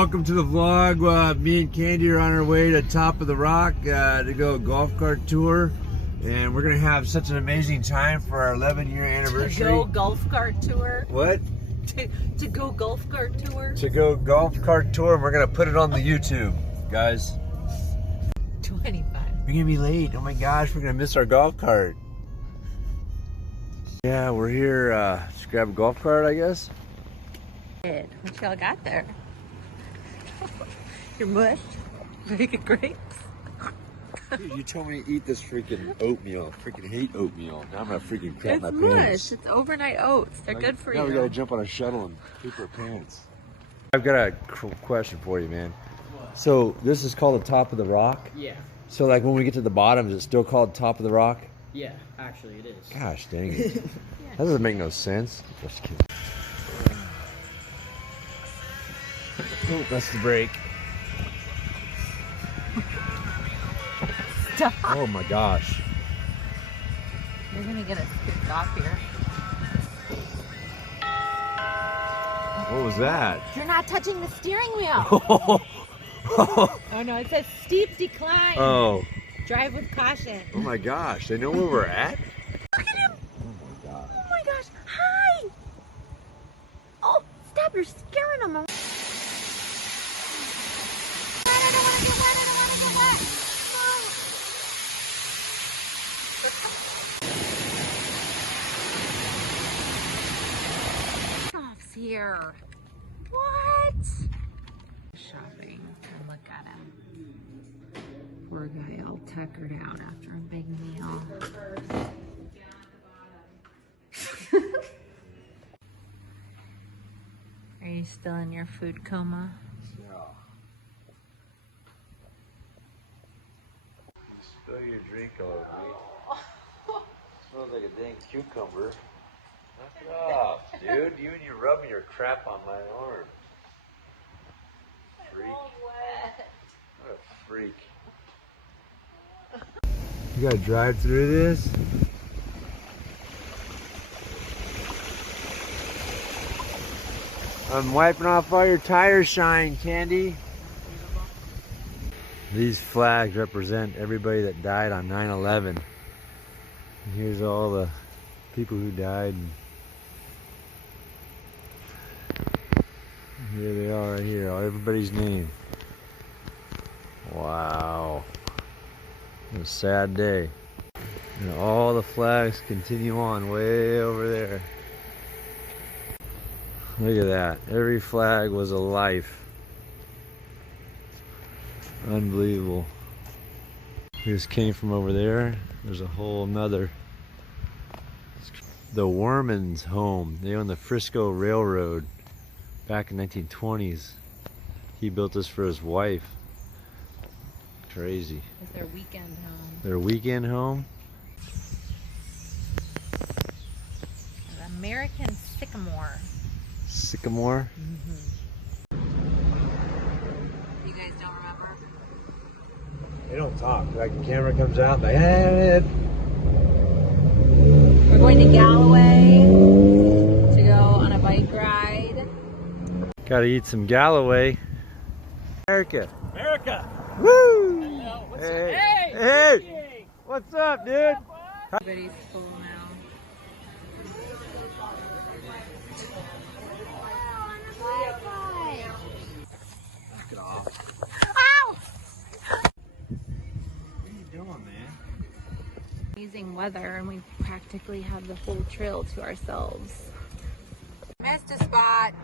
Welcome to the vlog. Me and Candy are on our way to Top of the Rock to go golf cart tour, and we're gonna have such an amazing time for our 11-year anniversary. To go golf cart tour. What? To go golf cart tour. To go golf cart tour, and we're gonna put it on the YouTube, guys. 25. We're gonna be late. Oh my gosh, we're gonna miss our golf cart. Yeah, we're here to grab a golf cart, I guess. What y'all got there? Your mush? Making grapes? Dude, you told me to eat this freaking oatmeal. I freaking hate oatmeal. Now I'm gonna freaking crap It's my mush. pants. It's overnight oats. They're good for Now we you. gotta jump on a shuttle and poop our pants. I've got a question for you, man. So this is called the Top of the Rock? Yeah. So like when we get to the bottom, is it still called Top of the Rock? Yeah, actually it is. Gosh dang it. That doesn't make no sense. Just kidding. Oh, that's the brake. Stop. Oh my gosh. You're gonna get us kicked off here. What was that? You're not touching the steering wheel. Oh no, it says steep decline. Oh. Drive with caution. Oh my gosh. They know where we're at? Look at him. Oh my god. Oh my gosh. Hi. Oh, stop. You're scaring him. I don't want to get wet. I don't want to get wet. No. Off's here. What? Shopping. And look at him. Poor guy all tuckered out after a big meal. Are you still in your food coma? Yeah. Spill your drink all over me. Smells like a dang cucumber. Knock it off, dude. You and you rubbing your crap on my arm. Freak. What a freak. You gotta drive through this? I'm wiping off all your tire shine, Candy. These flags represent everybody that died on 9/11. And here's all the people who died. And here they are right here, everybody's name. Wow. What a sad day. And all the flags continue on way over there. Look at that. Every flag was a life. Unbelievable. We just came from over there. There's a whole nother. The Werman's home. They own the Frisco Railroad back in 1920s. He built this for his wife. Crazy. It's their weekend home. Their weekend home? The American Sycamore. Sycamore? You guys don't remember? They don't talk. Like the camera comes out, like, hey. We're going to Galloway to go on a bike ride. Gotta eat some Galloway. America. America! Woo! Hello, what's Hey. Hey! Hey! What's up, dude? Everybody's full now. Knock it off. Ow! What are you doing, man? Amazing weather, and we practically have the whole trail to ourselves. Missed a spot.